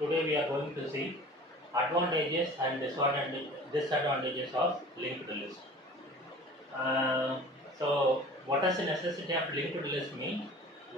Today we are going to see advantages and disadvantages of linked list. So, what does the necessity of linked list mean?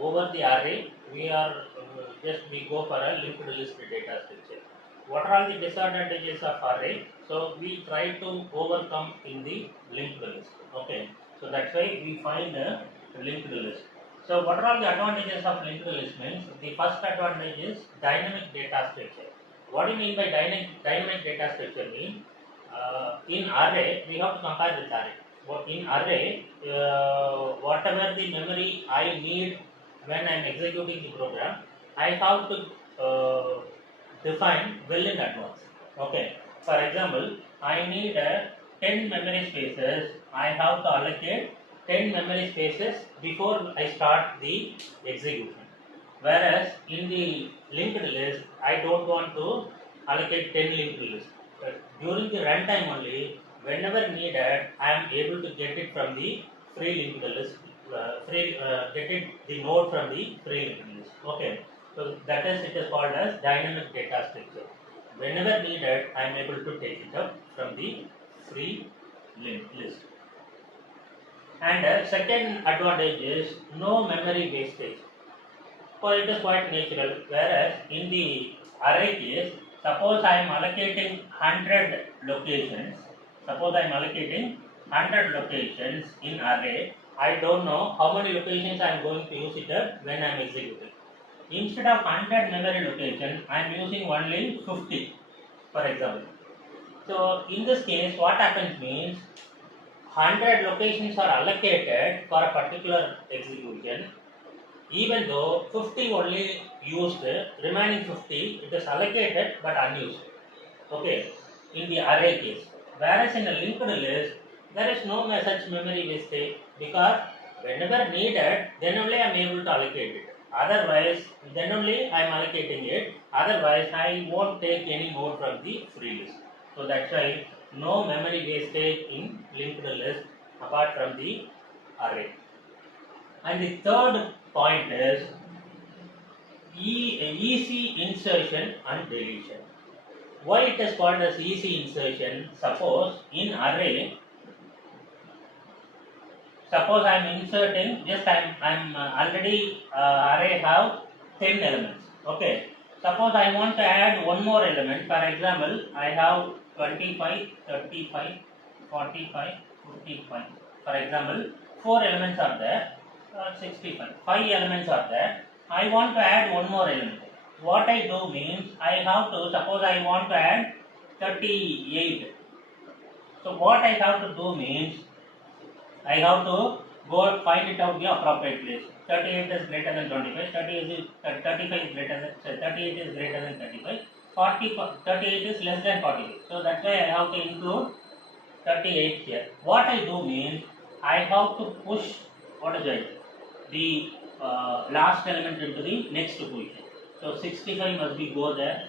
Over the array, we go for a linked list data structure. What are all the disadvantages of array? So we try to overcome in the linked list. Okay, so that's why we find a linked list. So what are all the advantages of linked list means? The first advantage is dynamic data structure. What do you mean by dynamic data structure? Mean in array we have to compare with array. In array, whatever the memory I need when I am executing the program, I have to define well in advance. Okay. For example, I need 10 memory spaces. I have to allocate 10 memory spaces before I start the execution. Whereas in the linked list, I don't want to allocate 10 linked lists. But during the runtime only, whenever needed, I am able to get it from the free linked list. Get it the node from the free linked list. Okay. So that is it is called as dynamic data structure. Whenever needed, I am able to take it up from the free linked list. And second advantage is no memory wastage. Well, it is quite natural. Whereas in the array case, suppose I am allocating 100 locations. Suppose I am allocating 100 locations in array. I don't know how many locations I am going to use it up when I am executing. Instead of 100 memory location, I am using only 50, for example. So in this case, what happens means 100 locations are allocated for a particular execution. Even though 50 only used, remaining 50 it is allocated but unused. Okay, in the array case. Whereas in a linked list, there is no such memory wastage because whenever needed, then only I am able to allocate it. Otherwise, then only I am allocating it. Otherwise, I won't take any node from the free list. So that's why no memory wastage in linked list apart from the array. And the third point is easy insertion and deletion. Why it is called as easy insertion? Suppose in array, suppose I am inserting, just I am already array have 10 elements. Okay. Suppose I want to add one more element. For example, I have 25, 35, 45, 55. For example, 4 elements are there. 65. 5 elements are there. I want to add one more element. What I do means I have to, suppose I want to add 38. So what I have to do means I have to go find it out the appropriate place. 38 is greater than 25. 35 is greater than 38 is greater than 35. 38 is less than 45. So that's why I have to include 38 here. What I do means I have to push what is it? The last element into the next position. So 65 must be go there,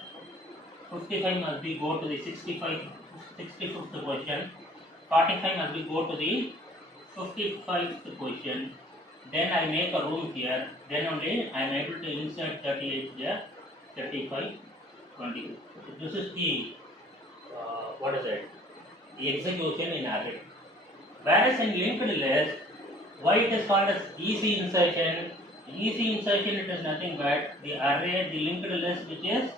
55 must be go to the 65th position, 45 must be go to the 55th position. Then I make a room here. Then only I am able to insert 38 here, 35, 22. So this is the what is it? The execution in array. Whereas in linked list, why it is called as easy insertion? Easy insertion, it is nothing but the array, the linked list which is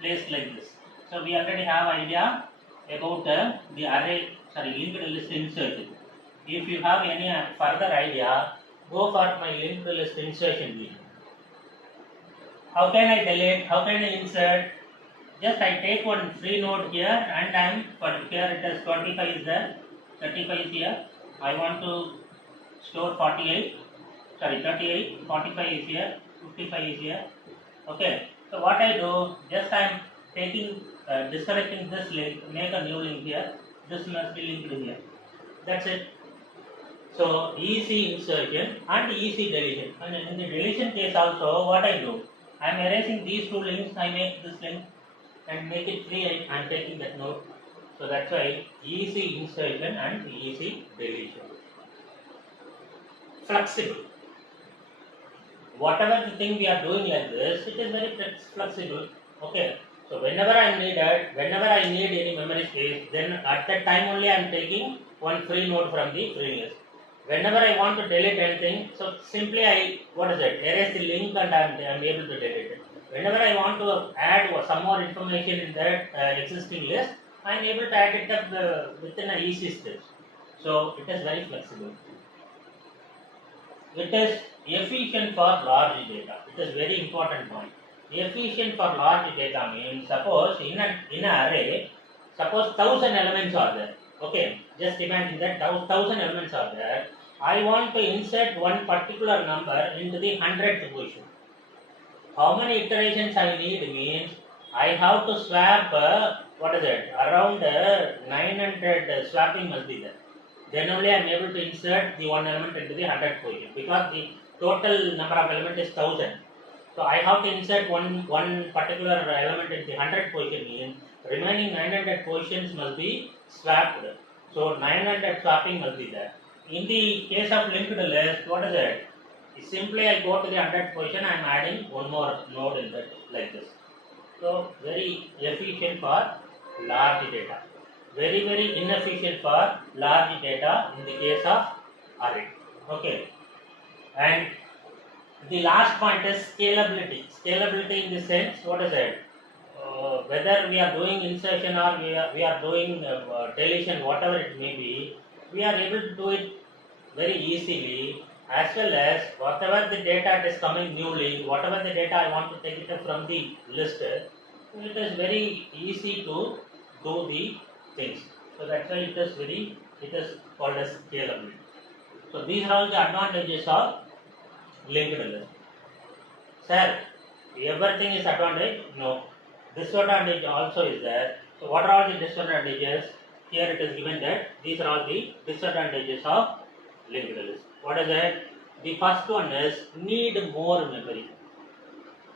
placed like this. So we already have idea about the array, linked list insertion. If you have any further idea, go for my linked list insertion video. How can I delete? How can I insert? Just I take one free node here and I am, here it is 25 is there, 35 is here. I want to store 38, 45 is here, 55 is here. Okay, so what I do, just I am taking, disconnecting this link, make a new link here, this must be linked here. That's it. So easy insertion and easy deletion. And in the deletion case also, what I do, I am erasing these two links, I make this link and make it free, I am taking that node. So that's why easy insertion and easy deletion. Flexible. Whatever the thing we are doing like this, it is very flexible. Okay. So whenever I need any memory space, then at that time only I am taking one free node from the free list. Whenever I want to delete anything, so simply I erase the link and I am able to delete it. Whenever I want to add some more information in that existing list, I am able to add it up within a easy steps. So it is very flexible. It is efficient for large data. It is very important point. Efficient for large data means suppose in an array, suppose 1000 elements are there. Okay, just imagine that 1000 elements are there. I want to insert one particular number into the 100th position. How many iterations I need means I have to swap around 900 swapping must be there. Then only I am able to insert the one element into the 100 position, because the total number of elements is 1000. So I have to insert one particular element in the 100 position means remaining 900 positions must be swapped. So 900 swapping must be there. In the case of linked list, simply I go to the 100 position, I am adding one more node in that, like this. So very efficient for large data. Very inefficient for large data in the case of array. Okay. And the last point is scalability. Scalability in the sense, whether we are doing insertion or we are doing deletion, whatever it may be, we are able to do it very easily, as well as whatever the data is coming newly, whatever the data I want to take it up from the list, it is very easy to do the things. So that's why it is called as scalability. So these are all the advantages of linked list. Sir, everything is advantage? No. Disadvantage also is there. So what are all the disadvantages? Here it is given that these are all the disadvantages of linked list. What is it? The first one is need more memory.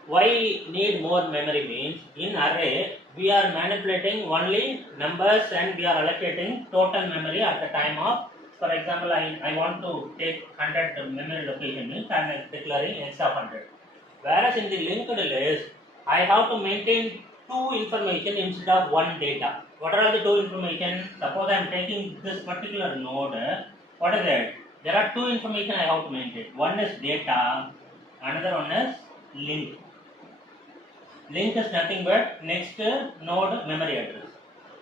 Why need more memory means in array we are manipulating only numbers and we are allocating total memory at the time of, for example, I want to take 100 memory location means I am declaring x of 100. Whereas in the linked list, I have to maintain two information instead of one data. What are the two information? Suppose I am taking this particular node. What is it? There are two information I have to maintain. One is data, another one is link. Link is nothing but next node memory address.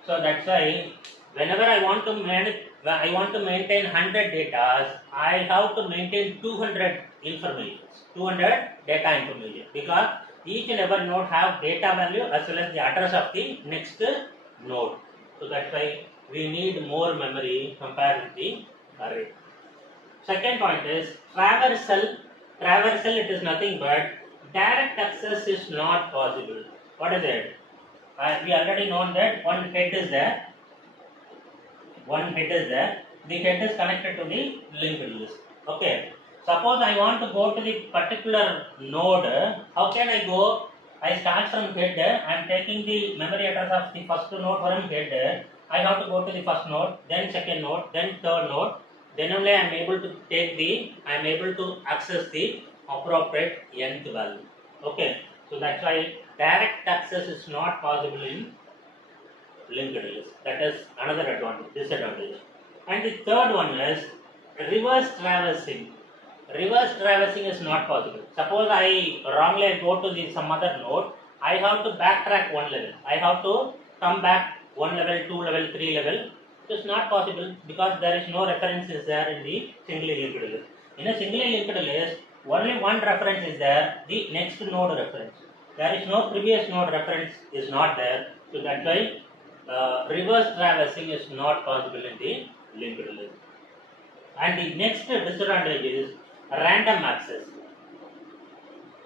So that's why whenever I want to maintain 100 data, I have to maintain 200 information, 200 data information, because each and every node have data value as well as the address of the next node. So that's why we need more memory compared with the array. Second point is traversal. Traversal, it is nothing but direct access is not possible. What is it? We already know that one head is there. The head is connected to the linked list. Okay. Suppose I want to go to the particular node. How can I go? I start from head. I am taking the memory address of the first node from head. I have to go to the first node, then second node, then third node. Then only I am able to access the appropriate nth value. Okay. So that's why direct access is not possible in linked list. That is another disadvantage. And the third one is reverse traversing. Reverse traversing is not possible. Suppose I wrongly go to some other node, I have to backtrack one level. I have to come back one level, two level, three level. It is not possible because there is no references there in the singly linked list. In a singly linked list, only one reference is there, the next node reference. There is no previous node reference is not there. So that's why reverse traversing is not possible in the linked list. And the next disadvantage is random access.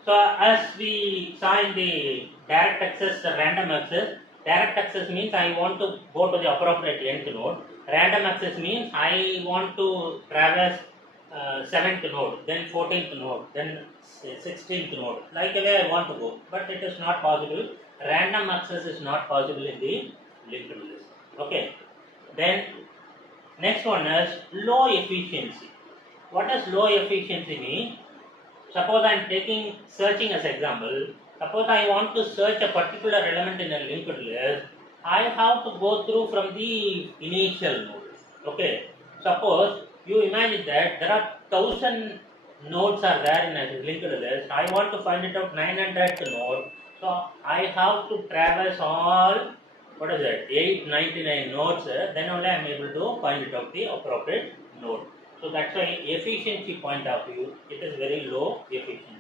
So as we saw in the direct access, random access means I want to go to the appropriate nth node. Random access means I want to traverse 7th node, then 14th node, then 16th node. Like the way I want to go, but it is not possible. Random access is not possible in the linked list. Okay. Then next one is low efficiency. What does low efficiency mean? Suppose I am taking searching as example. Suppose I want to search a particular element in a linked list, I have to go through from the initial node. Okay. Suppose you imagine that there are 1000 nodes are there in a linked list. I want to find it out 900th node. So I have to traverse all, what is it, 899 nodes. Then only I am able to find it out the appropriate node. So that's why efficiency point of view, it is very low efficiency.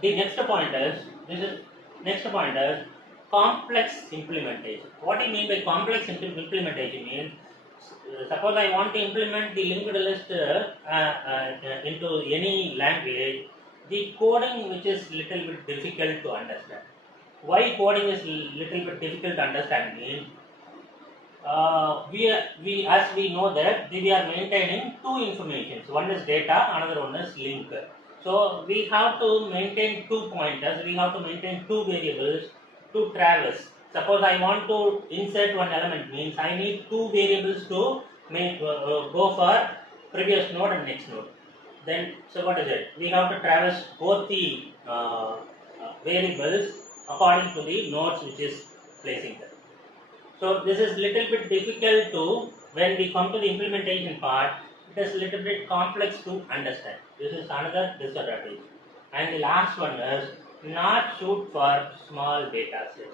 The next point is, this is next point is complex implementation. What do you mean by complex implementation? Means suppose I want to implement the linked list into any language, the coding which is little bit difficult to understand. Why coding is little bit difficult to understand means we as we know that we are maintaining two informations. One is data, another one is link. So we have to maintain two pointers. We have to maintain two variables to traverse. Suppose I want to insert one element means I need two variables to go for previous node and next node. Then so what is it? We have to traverse both the variables according to the nodes which is placing them. So this is little bit difficult to, when we come to the implementation part, it is little bit complex to understand. This is another disadvantage. And the last one is not shoot for small data set.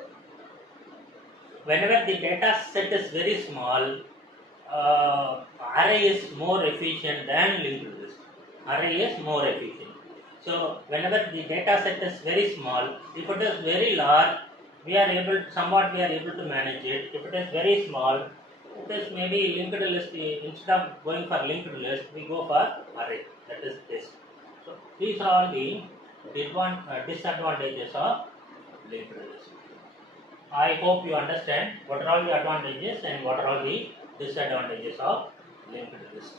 Whenever the data set is very small, array is more efficient than linked list. Array is more efficient. So whenever the data set is very small, if it is very large, we are able to manage it. If it is very small, it is maybe linked list. Instead of going for linked list, we go for array. That is this. So these are all the disadvantages of linked list. I hope you understand what are all the advantages and what are all the disadvantages of linked list.